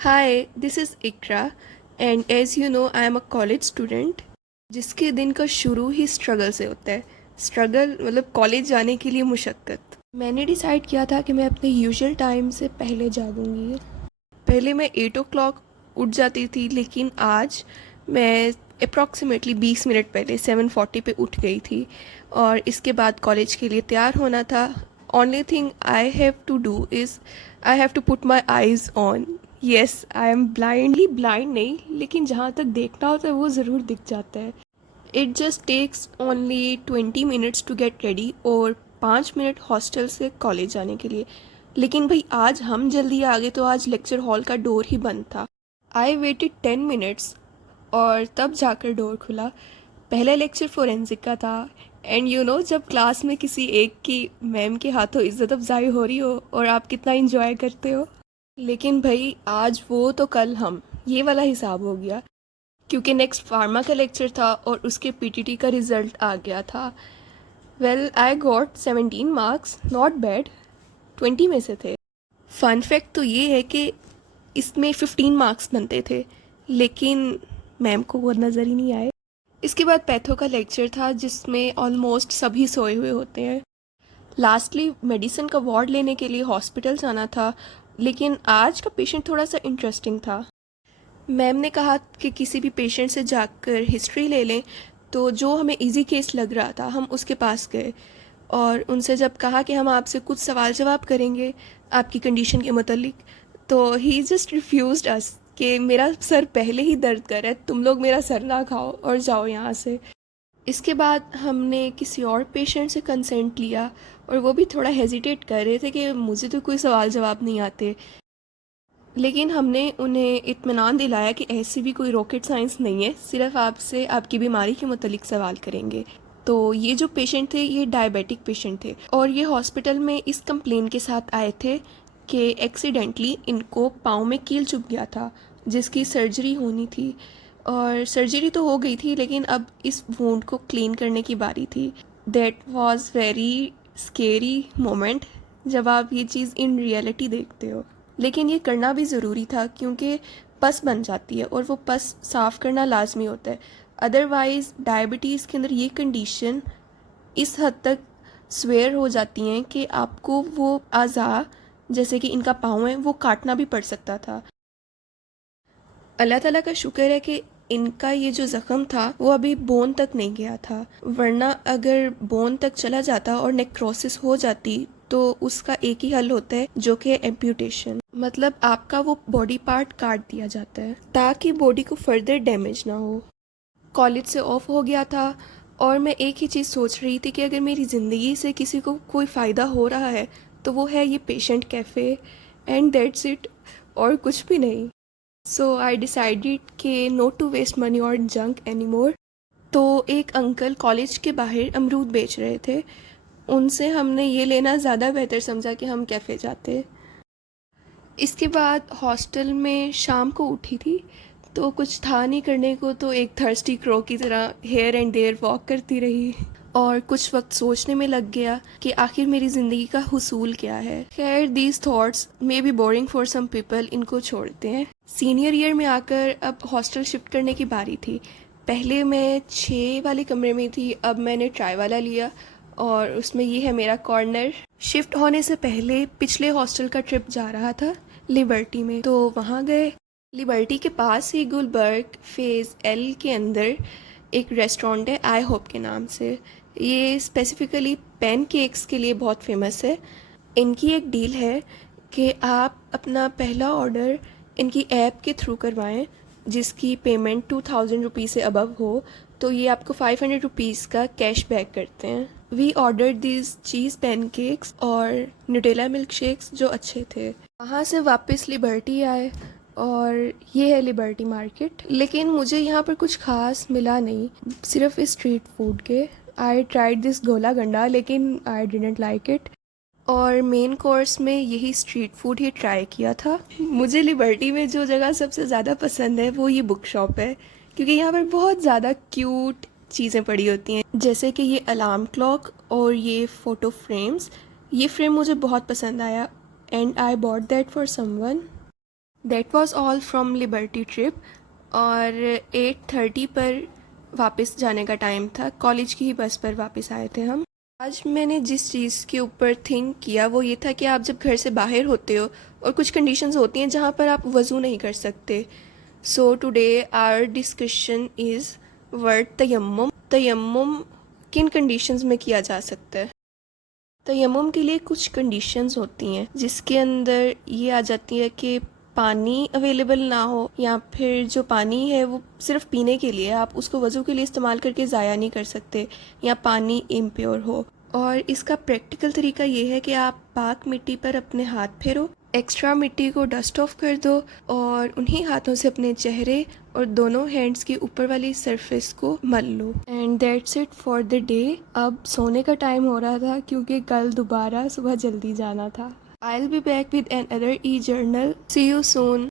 Hi, this is Ikra, and as you know, I am a college student जिसके दिन का शुरू ही struggle से होता है। स्ट्रगल मतलब कॉलेज जाने के लिए मुशक्क़त। मैंने डिसाइड किया था कि मैं अपने यूजुअल टाइम से पहले जागूंगी। पहले मैं 8 o'clock उठ जाती थी, लेकिन आज मैं अप्रॉक्सीमेटली 20 मिनट पहले 7:40 पे उठ गई थी और इसके बाद कॉलेज के लिए तैयार होना था। Only thing I have to do is I have to put my eyes on. Yes, I am blindly blind नहीं, लेकिन जहाँ तक देखना होता है वो ज़रूर दिख जाता है। It just takes only 20 minutes to get ready और 5 मिनट हॉस्टल से कॉलेज जाने के लिए। लेकिन भाई आज हम जल्दी आ गए तो आज लेक्चर हॉल का डोर ही बंद था। आई वेटेड 10 मिनट्स और तब जाकर डोर खुला। पहला लेक्चर फोरेंसिक का था एंड जब क्लास में किसी एक की मैम के हाथों इज्जत अफजाई हो रही हो और आप कितना इंजॉय करते हो। लेकिन भाई आज वो तो कल हम, ये वाला हिसाब हो गया क्योंकि नेक्स्ट फार्मा का लेक्चर था और उसके पीटीटी का रिज़ल्ट आ गया था। Well I got 17 marks, not bad, 20 में से थे। फन फैक्ट तो ये है कि इसमें 15 मार्क्स बनते थे, लेकिन मैम को वो नज़र ही नहीं आए। इसके बाद पैथो का लेक्चर था जिसमें ऑलमोस्ट सभी सोए हुए होते हैं। लास्टली मेडिसिन का वार्ड लेने के लिए हॉस्पिटल जाना था, लेकिन आज का पेशेंट थोड़ा सा इंटरेस्टिंग था। मैम ने कहा कि किसी भी पेशेंट से जाकर हिस्ट्री ले लें, तो जो हमें इजी केस लग रहा था हम उसके पास गए और उनसे जब कहा कि हम आपसे कुछ सवाल जवाब करेंगे आपकी कंडीशन के मतलब, तो ही जस्ट रिफ्यूज्ड अस कि मेरा सर पहले ही दर्द कर रहा है, तुम लोग मेरा सर ना खाओ और जाओ यहाँ से। इसके बाद हमने किसी और पेशेंट से कंसेंट लिया और वो भी थोड़ा हेजिटेट कर रहे थे कि मुझे तो कोई सवाल जवाब नहीं आते, लेकिन हमने उन्हें इत्मीनान दिलाया कि ऐसी भी कोई रॉकेट साइंस नहीं है, सिर्फ आपसे आपकी बीमारी के मुतालिक सवाल करेंगे। तो ये जो पेशेंट थे ये डायबिटिक पेशेंट थे और ये हॉस्पिटल में इस कंप्लेन के साथ आए थे कि एक्सीडेंटली इनको पाँव में कील चुभ गया था जिसकी सर्जरी होनी थी। और सर्जरी तो हो गई थी, लेकिन अब इस वुंड को क्लीन करने की बारी थी। That was very scary moment जब आप ये चीज़ इन रियलिटी देखते हो। लेकिन ये करना भी ज़रूरी था क्योंकि पस बन जाती है और वो पस साफ़ करना लाजमी होता है। अदरवाइज़ डायबिटीज़ के अंदर ये कंडीशन इस हद तक स्वेयर हो जाती हैं कि आपको वो अज़ा जैसे कि इनका पाँव है वो काटना भी पड़ सकता था। अल्लाह ताला का शुक्र है कि इनका ये जो ज़ख़म था वो अभी बोन तक नहीं गया था, वरना अगर बोन तक चला जाता और नेक्रोसिस हो जाती तो उसका एक ही हल होता है जो कि एम्प्यूटेशन, मतलब आपका वो बॉडी पार्ट काट दिया जाता है ताकि बॉडी को फर्दर डैमेज ना हो। कॉलेज से ऑफ हो गया था और मैं एक ही चीज़ सोच रही थी कि अगर मेरी ज़िंदगी से किसी को कोई फ़ायदा हो रहा है तो वो है ये patient cafe, and that's it, और कुछ भी नहीं। सो आई डिसाइडेड कि नॉट टू वेस्ट मनी और जंक एनी मोर। तो एक अंकल कॉलेज के बाहर अमरूद बेच रहे थे, उनसे हमने ये लेना ज़्यादा बेहतर समझा कि हम कैफ़े जाते। इसके बाद हॉस्टल में शाम को उठी थी तो कुछ था नहीं करने को, तो एक थर्स्टी क्रो की तरह हेयर एंड देयर वॉक करती रही और कुछ वक्त सोचने में लग गया कि आखिर मेरी ज़िंदगी का हुसूल क्या है। खैर these thoughts may be boring for some people, इनको छोड़ते हैं। सीनियर ईयर में आकर अब हॉस्टल शिफ्ट करने की बारी थी। पहले मैं 6 वाले कमरे में थी, अब मैंने ट्राई वाला लिया और उसमें ये है मेरा कॉर्नर। शिफ्ट होने से पहले पिछले हॉस्टल का ट्रिप जा रहा था लिबर्टी में, तो वहाँ गए। लिबर्टी के पास ही गुलबर्ग फेज़ एल के अंदर एक रेस्टोरेंट है आई होप के नाम से। ये स्पेसिफ़िकली पैन केक्स के लिए बहुत फेमस है। इनकी एक डील है कि आप अपना पहला ऑर्डर इनकी ऐप के थ्रू करवाएं जिसकी पेमेंट 2000 रुपीज़ से अबव हो, तो ये आपको 500 रुपीज़ का कैश बैक करते हैं। We order this cheese pancakes और न्यूटेला मिल्क शेक्स जो अच्छे थे। वहाँ से वापस लिबर्टी आए और ये है लिबर्टी मार्केट, लेकिन मुझे यहाँ पर कुछ ख़ास मिला नहीं, सिर्फ स्ट्रीट फूड के। आई ट्राइड दिस गोला गंडा लेकिन आई डिडंट लाइक इट, और मेन कोर्स में यही स्ट्रीट फूड ही ट्राई किया था। मुझे लिबर्टी में जो जगह सबसे ज़्यादा पसंद है वो ये बुक शॉप है, क्योंकि यहाँ पर बहुत ज़्यादा क्यूट चीज़ें पड़ी होती हैं, जैसे कि ये अलार्म क्लॉक और ये फ़ोटो फ्रेम्स। ये फ्रेम मुझे बहुत पसंद आया and I bought that for someone. That was all from liberty trip. और 8:30 पर वापस जाने का टाइम था, कॉलेज की ही बस पर वापस आए थे हम। आज मैंने जिस चीज़ के ऊपर थिंक किया वो ये था कि आप जब घर से बाहर होते हो और कुछ कंडीशंस होती हैं जहाँ पर आप वज़ू नहीं कर सकते। So today our discussion is word तयम्मुम। तयम्मुम किन कंडीशंस में किया जा सकता है? तयम्मुम के लिए कुछ कंडीशंस होती हैं जिसके अंदर ये आ जाती है कि पानी अवेलेबल ना हो, या फिर जो पानी है वो सिर्फ पीने के लिए, आप उसको वज़ू के लिए इस्तेमाल करके ज़ाया नहीं कर सकते, या पानी इम्प्योर हो। और इसका प्रैक्टिकल तरीका ये है कि आप पाक मिट्टी पर अपने हाथ फेरो, एक्स्ट्रा मिट्टी को डस्ट ऑफ कर दो और उन्हीं हाथों से अपने चेहरे और दोनों हैंड्स की ऊपर वाली सरफेस को मल लो। And that's it for the day. अब सोने का टाइम हो रहा था क्योंकि कल दोबारा सुबह जल्दी जाना था। I'll be back with another e-journal. See you soon.